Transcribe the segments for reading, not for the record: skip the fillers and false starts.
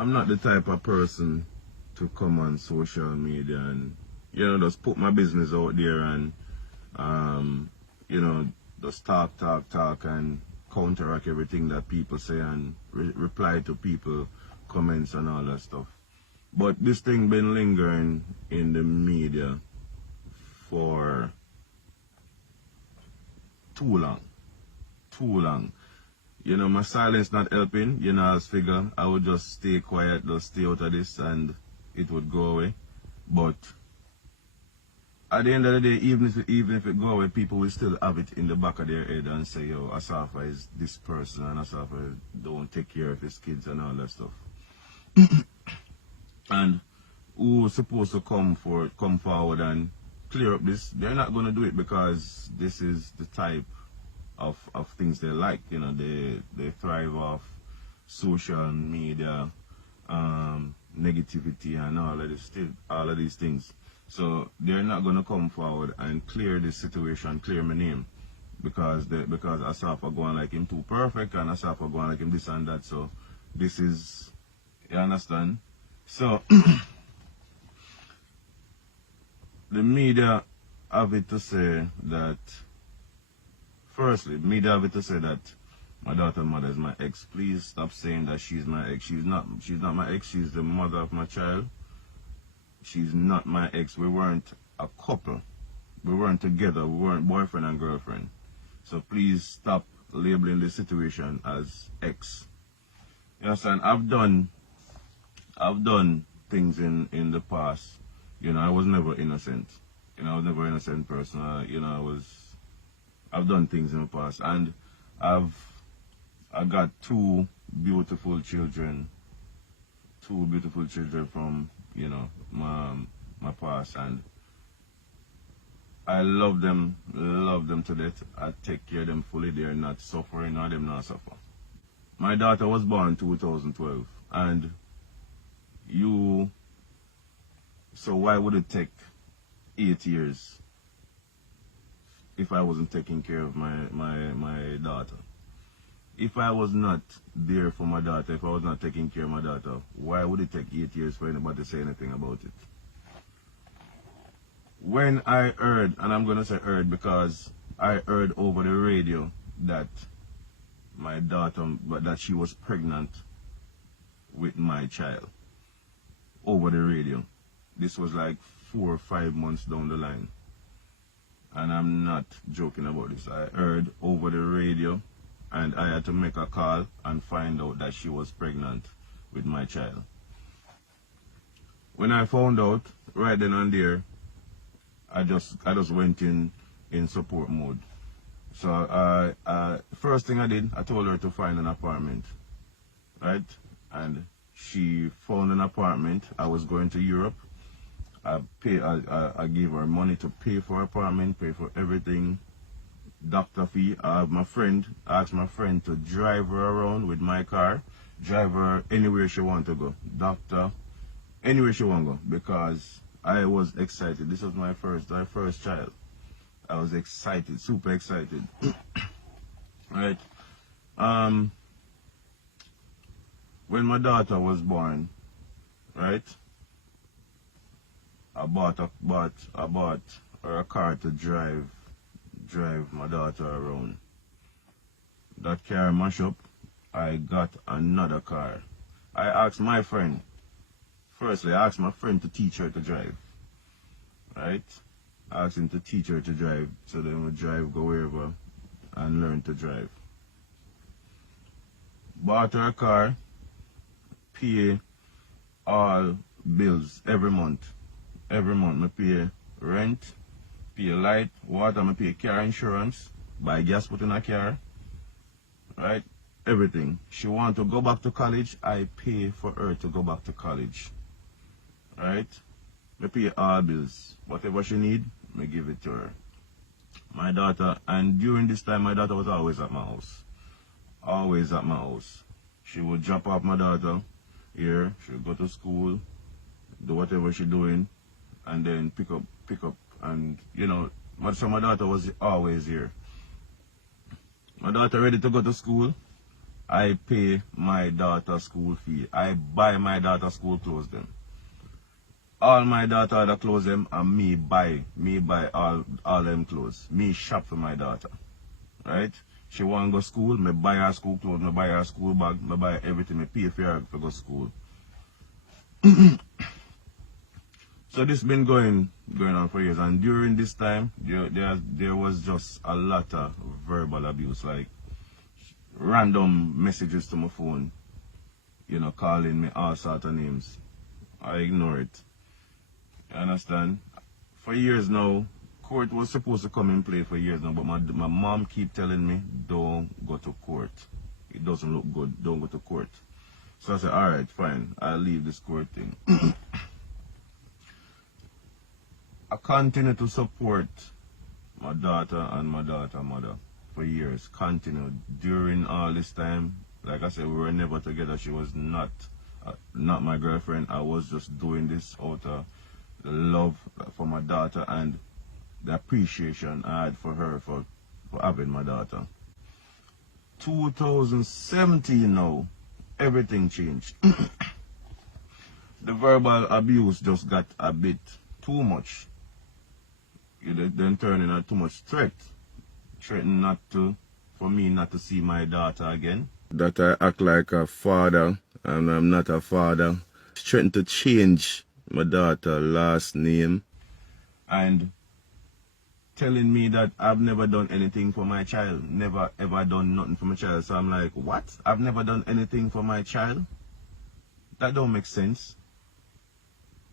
I'm not the type of person to come on social media and, you know, just put my business out there and, you know, just talk and counteract everything that people say and reply to people comments and all that stuff. But this thing been lingering in the media for too long. You know, my silence not helping. You know, as figure I would just stay quiet, just stay out of this, and it would go away. But at the end of the day, even if it go away, people will still have it in the back of their head and say, yo, Asafa is this person, and Asafa don't take care of his kids and all that stuff. And who's supposed to come forward and clear up this? They're not going to do it because this is the type of things they like. You know, they thrive off social media, negativity, and all of these things. So they're not going to come forward and clear this situation, clear my name, because Asafa going like him too perfect, and Asafa going like him this and that. So this is, you understand? So the media have it to say that, firstly, media have it to say that my daughter's mother is my ex. Please stop saying that she's my ex. She's not my ex. She's the mother of my child. She's not my ex. We weren't a couple. We weren't together. We weren't boyfriend and girlfriend. So please stop labeling the situation as ex. You understand? I've done things in the past. You know, I was never innocent. You know, I was never an innocent person. You know, I've done things in the past, and I got two beautiful children from, you know, my past, and I love them to death. I take care of them fully. They're not suffering, or them not suffer. My daughter was born in 2012, and so why would it take 8 years if I wasn't taking care of my daughter? If I was not there for my daughter, if I was not taking care of my daughter, why would it take 8 years for anybody to say anything about it? When I heard, and I'm going to say heard because I heard over the radio that my daughter, that she was pregnant with my child, over the radio. This was like 4 or 5 months down the line. And I'm not joking about this. I heard over the radio, and I had to make a call and find out that she was pregnant with my child. When I found out, right then and there, I just went in support mode. So first thing I did, I told her to find an apartment, right? And she found an apartment. I was going to Europe. I gave her money to pay for apartment, pay for everything, doctor fee. I asked my friend to drive her around with my car, drive her anywhere she want to go, doctor, anywhere she want to go, because I was excited. This was my first child. I was excited, super excited. Right? When my daughter was born, right, I bought her a car to drive my daughter around. That car mash up. I got another car. I asked my friend. Firstly, I asked my friend to teach her to drive. Right? I asked him to teach her to drive, so then we drive, go wherever, and learn to drive. Bought her a car, pay all bills every month. Every month, I pay rent, pay light, water, I pay car insurance, buy gas put in a car, right? Everything. She want to go back to college, I pay for her to go back to college, right? I pay all bills. Whatever she need, I give it to her. My daughter, and during this time, my daughter was always at my house. Always at my house. She would drop off my daughter here, she would go to school, do whatever she's doing, and then pick up, and you know, so my daughter was always here. My daughter ready to go to school, I pay my daughter school fee. I buy my daughter school clothes them. All my daughter that clothes them and me buy all them clothes. Me shop for my daughter. Right? She want to go school, me buy her school clothes, me buy her school bag, me buy everything, me pay for her to go school. So this been going on for years, and during this time there was just a lot of verbal abuse, like random messages to my phone, calling me all sorts of names. I ignore it. You understand? For years now, court was supposed to come in play for years now, but my mom keep telling me, don't go to court. It doesn't look good, don't go to court. So I said, alright, fine, I'll leave this court thing. I continue to support my daughter and my daughter's mother for years. Continued during all this time. Like I said, we were never together. She was not my girlfriend. I was just doing this out of the love for my daughter and the appreciation I had for her for having my daughter. 2017 now, everything changed. The verbal abuse just got a bit too much. It then turned into too much threat. Threatening for me not to see my daughter again. That I act like a father and I'm not a father. Threatening to change my daughter's last name. And telling me that I've never done anything for my child. Never ever done nothing for my child. So I'm like, what? I've never done anything for my child? That don't make sense.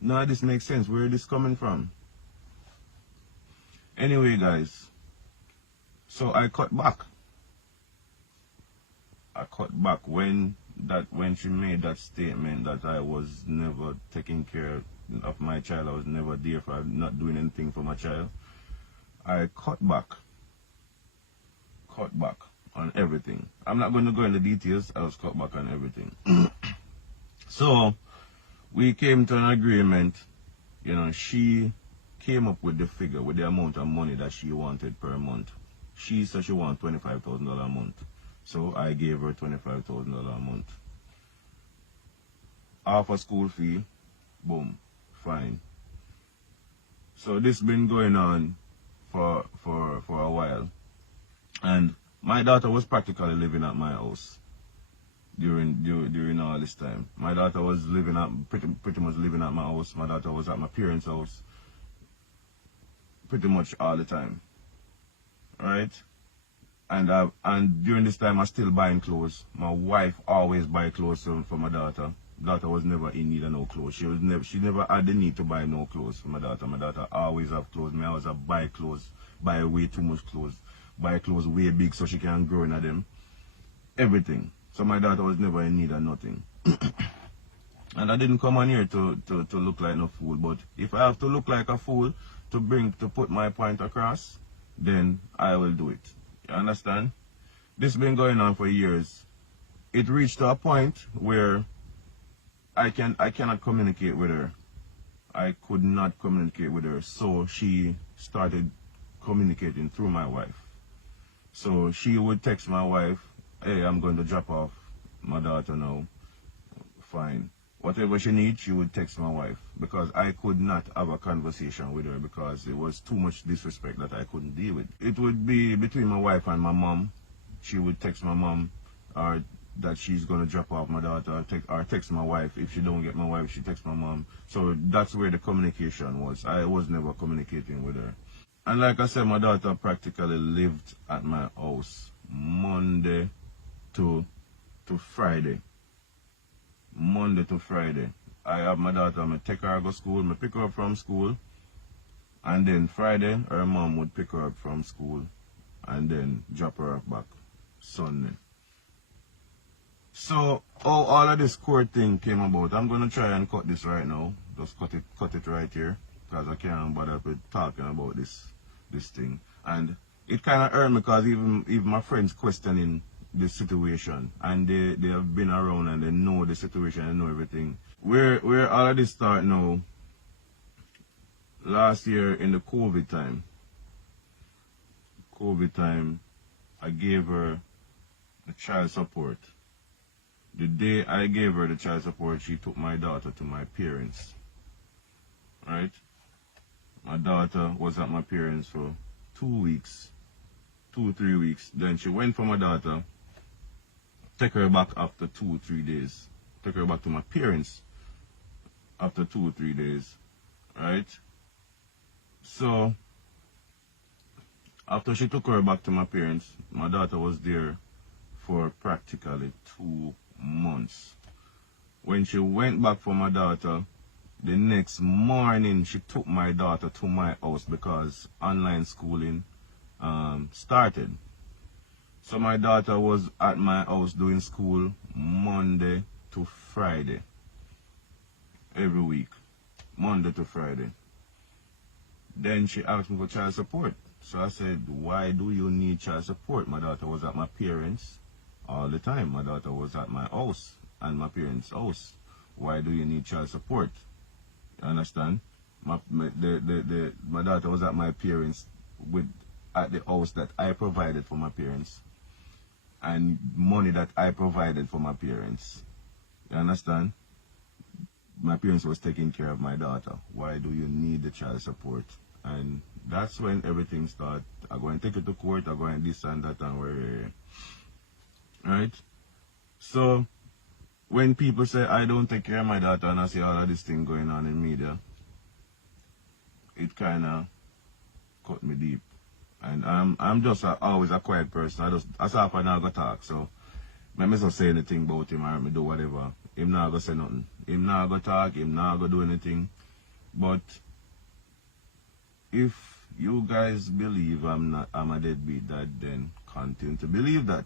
No, this makes sense. Where is this coming from? Anyway, guys, so I cut back. I cut back when she made that statement that I was never taking care of my child. I was never there for not doing anything for my child. I cut back on everything. I'm not going to go into details. I was cut back on everything. So we came to an agreement. She came up with the figure, with the amount of money that she wanted per month. She said she wanted $25,000 a month. So I gave her $25,000 a month. Half a school fee, boom, fine. So this been going on for a while. And my daughter was practically living at my house during all this time. My daughter was living at pretty much living at my house. My daughter was at my parents' house pretty much all the time, right? And during this time I still buying clothes. My wife always buy clothes for my daughter. Daughter was never in need of no clothes. She never had the need to buy no clothes for my daughter. My daughter always have clothes. Me always have buy clothes, buy way too much clothes, buy clothes way big so she can grow into them. Everything. So my daughter was never in need of nothing. And I didn't come on here to look like no fool, but if I have to look like a fool to put my point across, then I will do it. You understand? This has been going on for years. It reached to a point where I cannot communicate with her. I could not communicate with her, so she started communicating through my wife. So she would text my wife, hey, I'm going to drop off my daughter now. Fine. Whatever she needs, she would text my wife, because I could not have a conversation with her because it was too much disrespect that I couldn't deal with. It would be between my wife and my mom. She would text my mom or that she's going to drop off my daughter, or text my wife. If she don't get my wife, she texts my mom. So that's where the communication was. I was never communicating with her. And like I said, my daughter practically lived at my house Monday to Friday. Monday to Friday. I have my daughter, I take her to school, I pick her up from school, and then Friday her mom would pick her up from school and then drop her back Sunday. So how all of this court thing came about, I'm gonna try and cut this right now. Just cut it right here, because I can't bother with talking about this thing. And it kinda hurt me because even my friends questioning the situation, and they have been around and they know the situation and know everything. Where all of this start now, last year in the COVID time, I gave her a child support. The day I gave her the child support, she took my daughter to my parents. Right? My daughter was at my parents for 2 weeks, 2 3 weeks. Then she went for my daughter, take her back after 2 3 days. Take her back to my parents after 2 3 days. Right? So after she took her back to my parents, my daughter was there for practically 2 months. When she went back for my daughter, the next morning she took my daughter to my house because online schooling started. So my daughter was at my house doing school Monday to Friday, every week, Monday to Friday. Then she asked me for child support. So I said, why do you need child support? My daughter was at my parents all the time. My daughter was at my house and my parents' house. Why do you need child support? You understand? My daughter was at my parents at the house that I provided for my parents and money that I provided for my parents. You understand? My parents was taking care of my daughter. Why do you need the child support? And that's when everything started. I go and take it to court, I go and this and that and where. Right? So when people say I don't take care of my daughter and I see all of this thing going on in media, it kinda cut me deep. And I'm just always a quiet person. Asafa now go talk, so I may not say anything about him or me do whatever. Him not go say nothing. Him not go talk, him not go do anything. But if you guys believe I'm a deadbeat dad, then continue to believe that.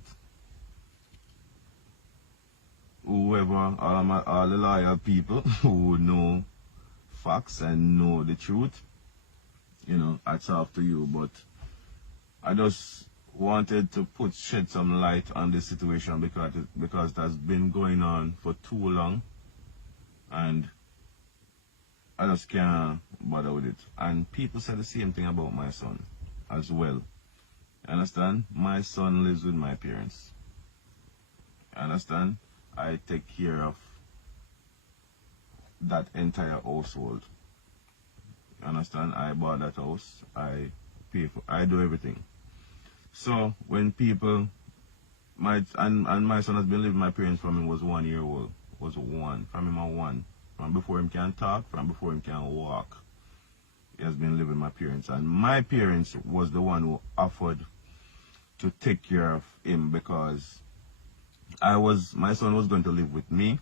Whoever, all the loyal people who know facts and know the truth, it's up to you. But I just wanted to shed some light on this situation because that's been going on for too long, and I just can't bother with it. And people say the same thing about my son as well. You understand? My son lives with my parents. You understand? I take care of that entire household. You understand? I bought that house. I do everything. So when people, my son has been living with my parents from he was 1 year old. From him at 1. From before him can talk, from before him can walk. He has been living with my parents. And my parents was the one who offered to take care of him because my son was going to live with me.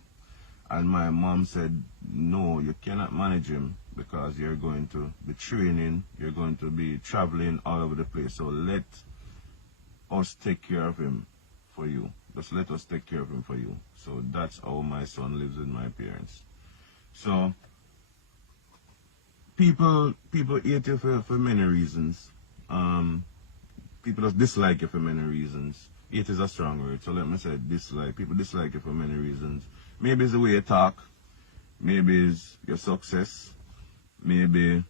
And my mom said, no, you cannot manage him because you're going to be training, you're going to be traveling all over the place. So let us take care of him for you. Just let us take care of him for you. So that's how my son lives with my parents. So people hate you for many reasons. People just dislike you for many reasons. Hate is a strong word, so let me say dislike. People dislike you for many reasons. Maybe it's the way you talk. Maybe it's your success. Maybe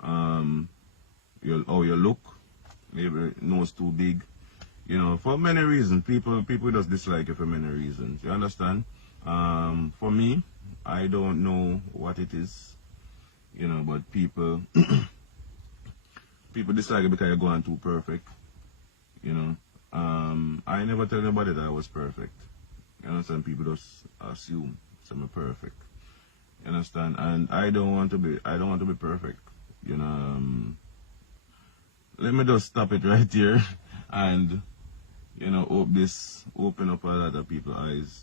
how you look. Maybe nose too big. For many reasons. People just dislike you for many reasons. You understand? For me, I don't know what it is. But people people dislike you because you're going too perfect. I never tell anybody that I was perfect. You understand? People just assume I'm perfect. You understand? And I don't want to be perfect. Let me just stop it right here and hope this open up a lot of people's eyes.